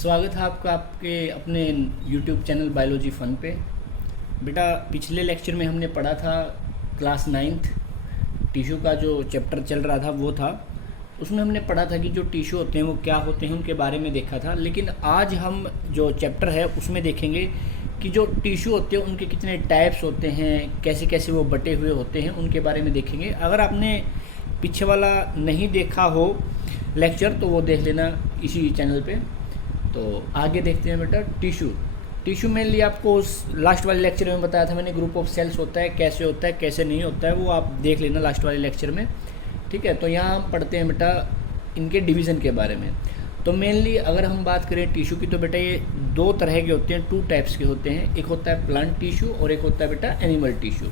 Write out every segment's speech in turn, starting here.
स्वागत है आपका आपके अपने YouTube चैनल बायोलॉजी फन पे। बेटा पिछले लेक्चर में हमने पढ़ा था क्लास 9th टिश्यू का जो चैप्टर चल रहा था वो था। उसमें हमने पढ़ा था कि जो टिश्यू होते हैं वो क्या होते हैं, उनके बारे में देखा था। लेकिन आज हम जो चैप्टर है उसमें देखेंगे कि जो टिश्यू होते हैं उनके कितने टाइप्स होते हैं, कैसे कैसे वो बटे हुए होते हैं, उनके बारे में देखेंगे। अगर आपने पीछे वाला नहीं देखा हो लेक्चर तो वो देख लेना इसी चैनल पे। तो आगे देखते हैं बेटा टिश्यू मेनली आपको उस लास्ट वाले लेक्चर में बताया था मैंने, ग्रुप ऑफ सेल्स होता है, कैसे नहीं होता है, वो आप देख लेना लास्ट वाले लेक्चर में। ठीक है, तो यहाँ हम पढ़ते हैं बेटा इनके डिवीज़न के बारे में। तो मेनली अगर हम बात करें टिश्यू की तो बेटा ये दो तरह के होते हैं, 2 टाइप्स के होते हैं। एक होता है प्लांट टिश्यू और एक होता है बेटा एनिमल टिश्यू।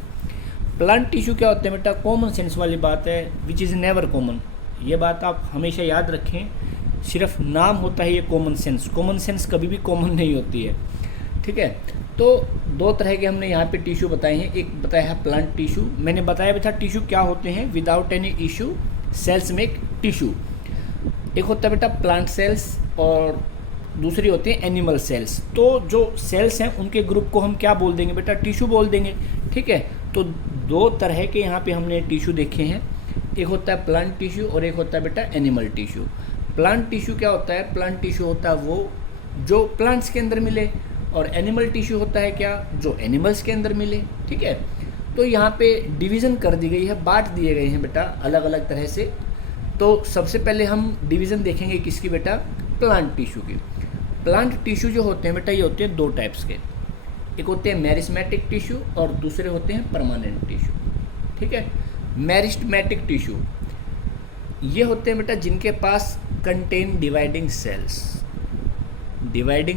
प्लांट टिश्यू क्या होते हैं बेटा, कॉमन सेंस वाली बात है, विच इज़ नेवर कॉमन। ये बात आप हमेशा याद रखें, सिर्फ नाम होता है ये कॉमन सेंस कभी भी कॉमन नहीं होती है। ठीक है, तो दो तरह के हमने यहाँ पे टिश्यू बताए हैं। एक बताया है प्लांट टिश्यू, मैंने बताया भी था टिश्यू क्या होते हैं, without any issue cells make tissue. एक होता है बेटा प्लांट सेल्स और दूसरी होती है एनिमल सेल्स। तो जो सेल्स हैं उनके ग्रुप को हम क्या बोल देंगे बेटा, टिश्यू बोल देंगे। ठीक है, तो दो तरह के यहाँ पे हमने टिश्यू देखे हैं, एक होता है प्लांट टिश्यू और एक होता है बेटा एनिमल टिश्यू। प्लांट टिश्यू क्या होता है, प्लांट टिश्यू होता है वो जो प्लांट्स के अंदर मिले, और एनिमल टिश्यू होता है क्या, जो एनिमल्स के अंदर मिले। ठीक है, तो यहाँ पे डिवीज़न कर दी गई है, बांट दिए गए हैं बेटा अलग अलग तरह से। तो सबसे पहले हम डिवीज़न देखेंगे किसकी बेटा, प्लांट टिश्यू की। प्लांट टिश्यू जो होते हैं बेटा ये होते हैं 2 टाइप्स के, एक होते हैं मेरिस्मेटिक टिश्यू और दूसरे होते हैं परमानेंट टिश्यू। ठीक है, मेरिस्मेटिक टिश्यू ये होते हैं बेटा जिनके पास कंटेन डिवाइडिंग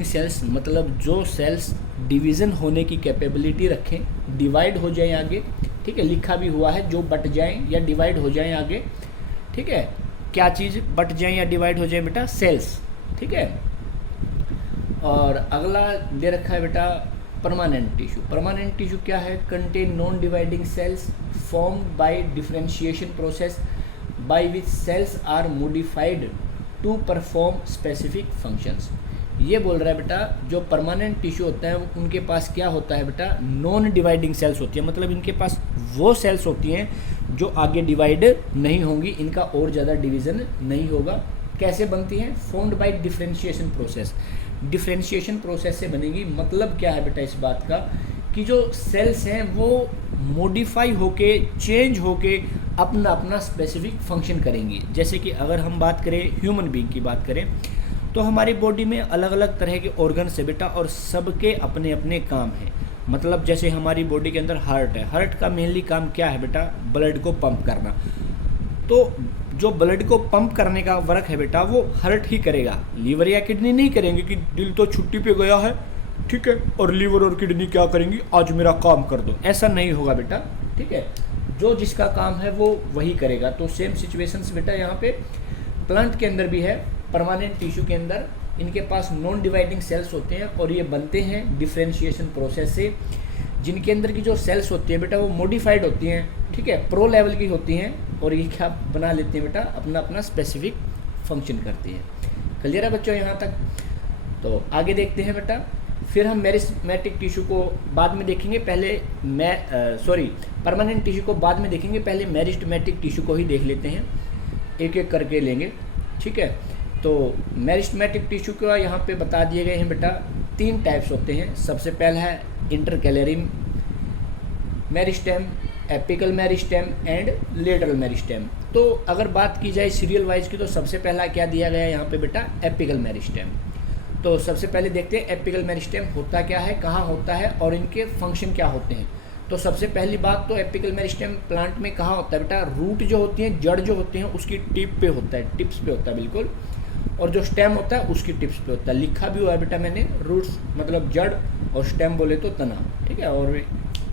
सेल्स मतलब जो सेल्स डिवीज़न होने की कैपेबिलिटी रखें, डिवाइड हो जाएं आगे। ठीक है, लिखा भी हुआ है जो बट जाएं या डिवाइड हो जाएं आगे। ठीक है, क्या चीज़ बट जाएं या डिवाइड हो जाएं बेटा, सेल्स। ठीक है, और अगला दे रखा है बेटा परमानेंट टिश्यू। परमानेंट टिश्यू क्या है, contain non dividing cells formed by differentiation process by which cells are modified to perform specific functions। ये बोल रहा है बेटा जो परमानेंट टिश्यू होता है उनके पास क्या होता है बेटा, नॉन डिवाइडिंग सेल्स होती है, मतलब इनके पास वो सेल्स होती हैं जो आगे डिवाइड नहीं होंगी, इनका और ज़्यादा डिवीज़न नहीं होगा। कैसे बनती हैं, formed by differentiation process, differentiation process से बनेगी। मतलब क्या है बेटा इस बात का कि जो सेल्स हैं वो मॉडिफाई होके, चेंज होके अपना अपना स्पेसिफिक फंक्शन करेंगी। जैसे कि अगर हम बात करें ह्यूमन बीइंग की बात करें तो हमारी बॉडी में अलग अलग तरह के ऑर्गन्स है बेटा और सबके अपने अपने काम हैं। मतलब जैसे हमारी बॉडी के अंदर हार्ट है, हार्ट का मेनली काम क्या है बेटा, ब्लड को पंप करना। तो जो ब्लड को पंप करने का वर्क है बेटा वो हार्ट ही करेगा, लीवर या किडनी नहीं करेंगे कि दिल तो छुट्टी पे गया है, ठीक है, और लीवर और किडनी क्या करेंगी, आज मेरा काम कर दो, ऐसा नहीं होगा बेटा। ठीक है, जो जिसका काम है वो वही करेगा। तो सेम सिचुएशंस बेटा यहाँ पे प्लांट के अंदर भी है, परमानेंट टिश्यू के अंदर इनके पास नॉन डिवाइडिंग सेल्स होते हैं और ये बनते हैं डिफरेंशिएशन प्रोसेस से, जिनके अंदर की जो सेल्स होती है बेटा वो मॉडिफाइड होती हैं। ठीक है, प्रो लेवल की होती हैं और ये क्या बना लेती हैं बेटा, अपना अपना स्पेसिफिक फंक्शन करती हैं। क्लियर है बच्चों यहाँ तक। तो आगे देखते हैं बेटा, फिर हम मेरिस्मेटिक टिश्यू को बाद में देखेंगे, पहले परमानेंट टिश्यू को बाद में देखेंगे, पहले मेरिस्टेमेटिक टिश्यू को ही देख लेते हैं, एक एक करके लेंगे। ठीक है, तो मेरिस्टेमेटिक टिश्यू को यहाँ पे बता दिए गए हैं बेटा 3 टाइप्स होते हैं। सबसे पहला है intercalary meristem, apical meristem and lateral meristem. तो अगर बात की जाए सीरियल वाइज की तो सबसे पहला क्या दिया गया है यहाँ पे बेटा, एपिकल मेरिस्टेम। तो सबसे पहले देखते हैं एपिकल मेरिस्टेम होता क्या है, कहाँ होता है और इनके फंक्शन क्या होते हैं। तो सबसे पहली बात तो एपिकल मेरिस्टेम प्लांट में कहाँ होता है बेटा, रूट जो होती हैं, जड़ जो होते हैं उसकी टिप पे होता है, टिप्स पे होता है बिल्कुल, और जो स्टेम होता है उसकी टिप्स पे होता है। लिखा भी हुआ है बेटा मैंने, रूट्स मतलब जड़ और स्टेम बोले तो तना। ठीक है, और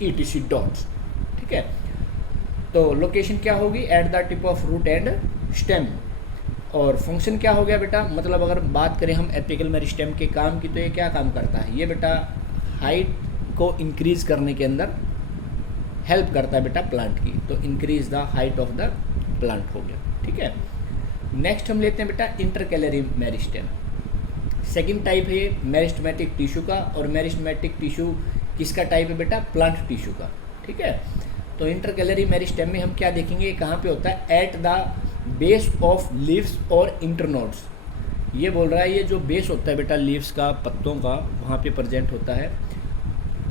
ETC डॉट्स। ठीक है, तो लोकेशन क्या होगी, at the tip of root and stem. और फंक्शन क्या हो गया बेटा, मतलब अगर बात करें हम एपिकल मेरिस्टेम के काम की तो ये क्या काम करता है, ये बेटा हाइट को इंक्रीज़ करने के अंदर हेल्प करता है बेटा प्लांट की। तो increase the height of the plant हो गया। ठीक है, नेक्स्ट हम लेते हैं बेटा इंटरकैलरी मेरिस्टेम। सेकंड टाइप है ये मेरिस्टेमेटिक टिश्यू का, और मेरिस्टेमेटिक टिश्यू किसका टाइप है बेटा? प्लांट टिश्यू का, ठीक है। तो इंटरकैलरी मेरिस्टेम में हम क्या देखेंगे, कहाँ पे होता है? At the base of leaves और इंटरनोड्स। ये बोल रहा है ये जो बेस होता है बेटा लीव्स का, पत्तों का, वहाँ पे प्रेजेंट होता है।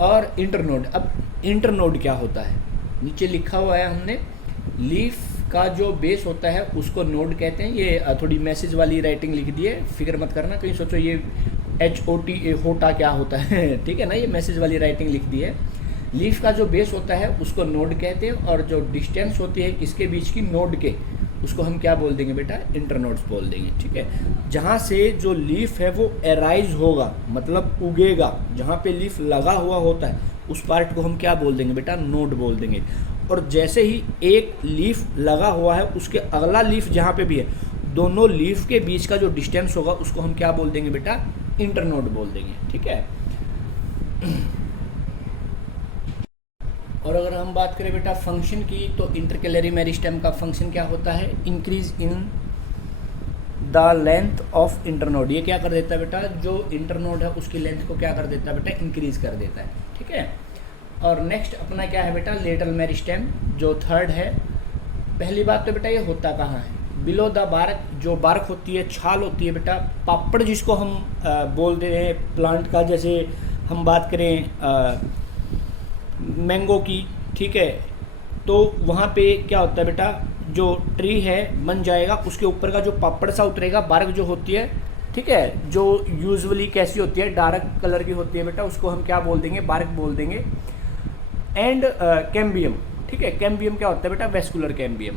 और इंटरनोड, अब इंटरनोड क्या होता है? नीचे लिखा हुआ है हमने, लीफ का जो बेस होता है उसको नोड कहते हैं। ये थोड़ी मैसेज वाली राइटिंग लिख दी है, फिक्र मत करना कहीं सोचो ये HOTA होटा क्या होता है ठीक है ना, ये मैसेज वाली राइटिंग लिख दी है। लीफ का जो बेस होता है उसको नोड कहते हैं, और जो डिस्टेंस होती है किसके बीच की? नोड के, उसको हम क्या बोल देंगे बेटा? इंटरनोड्स बोल देंगे, ठीक है। जहाँ से जो लीफ है वो एराइज होगा, मतलब उगेगा, जहाँ पे लीफ लगा हुआ होता है उस पार्ट को हम क्या बोल देंगे बेटा? नोड बोल देंगे। और जैसे ही एक लीफ लगा हुआ है उसके अगला लीफ जहाँ पे भी है, दोनों लीफ के बीच का जो डिस्टेंस होगा उसको हम क्या बोल देंगे बेटा? इंटरनोड बोल देंगे, ठीक है। और अगर हम बात करें बेटा फंक्शन की, तो इंटरकैलरी मेरिस्टेम का फंक्शन क्या होता है? Increase in the length of internode. ये क्या कर देता है बेटा? जो इंटरनोड है उसकी लेंथ को क्या कर देता है बेटा? इंक्रीज कर देता है, ठीक है। और नेक्स्ट अपना क्या है बेटा? लेटरल मेरिस्टेम, जो थर्ड है। पहली बात तो बेटा ये होता कहाँ है? बिलो द बार्क, जो बार्क होती है, छाल होती है बेटा, पापड़ जिसको हम बोलते हैं प्लांट का, जैसे हम बात करें मैंगो की, ठीक है, तो वहाँ पे क्या होता है बेटा? जो ट्री है बन जाएगा, उसके ऊपर का जो पापड़ सा उतरेगा, बार्क जो होती है, ठीक है, जो यूजुअली कैसी होती है? डार्क कलर की होती है बेटा, उसको हम क्या बोल देंगे? बार्क बोल देंगे। एंड कैम्बियम, ठीक है। कैम्बियम क्या होता है बेटा? Vascular cambium.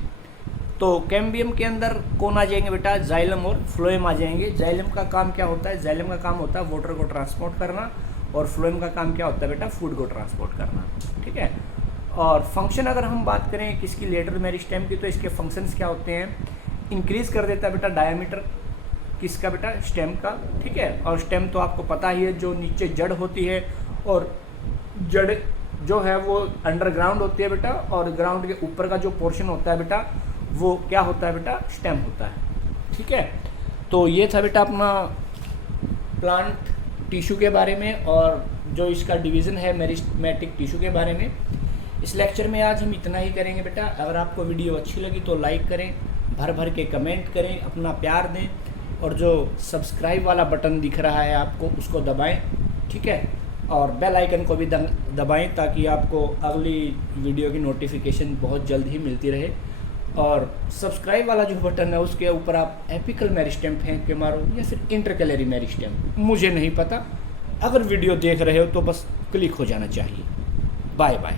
तो कैम्बियम के अंदर कौन आ जाएंगे बेटा? जाइलम और फ्लोएम आ जाएंगे। जाइलम का काम क्या होता है? जाइलम का काम होता है वाटर को ट्रांसपोर्ट करना, और फ्लोएम का काम क्या होता है बेटा? फूड को ट्रांसपोर्ट करना, ठीक है। और फंक्शन अगर हम बात करें किसकी? लेटरल मेरिस्टेम की, तो इसके फंक्शंस क्या होते हैं? इंक्रीज कर देता है बेटा डायमीटर किसका बेटा? स्टेम का, ठीक है। और स्टेम तो आपको पता ही है, जो नीचे जड़ होती है, और जड़ जो है वो अंडरग्राउंड होती है बेटा, और ग्राउंड के ऊपर का जो पोर्शन होता है बेटा वो क्या होता है बेटा? स्टेम होता है, ठीक है। तो ये था बेटा अपना प्लांट टिश्यू के बारे में, और जो इसका डिवीज़न है मेरिस्टेमेटिक टिश्यू के बारे में। इस लेक्चर में आज हम इतना ही करेंगे बेटा। अगर आपको वीडियो अच्छी लगी तो लाइक करें, भर भर के कमेंट करें, अपना प्यार दें, और जो सब्सक्राइब वाला बटन दिख रहा है आपको उसको दबाएं, ठीक है। और बेल आइकन को भी दबाएं ताकि आपको अगली वीडियो की नोटिफिकेशन बहुत जल्द ही मिलती रहे। और सब्सक्राइब वाला जो बटन है उसके ऊपर आप एपिकल मेरिस्टेम फेंक के मारो या फिर इंटरकैलरी मेरिस्टेम, मुझे नहीं पता। अगर वीडियो देख रहे हो तो बस क्लिक हो जाना चाहिए। Bye bye.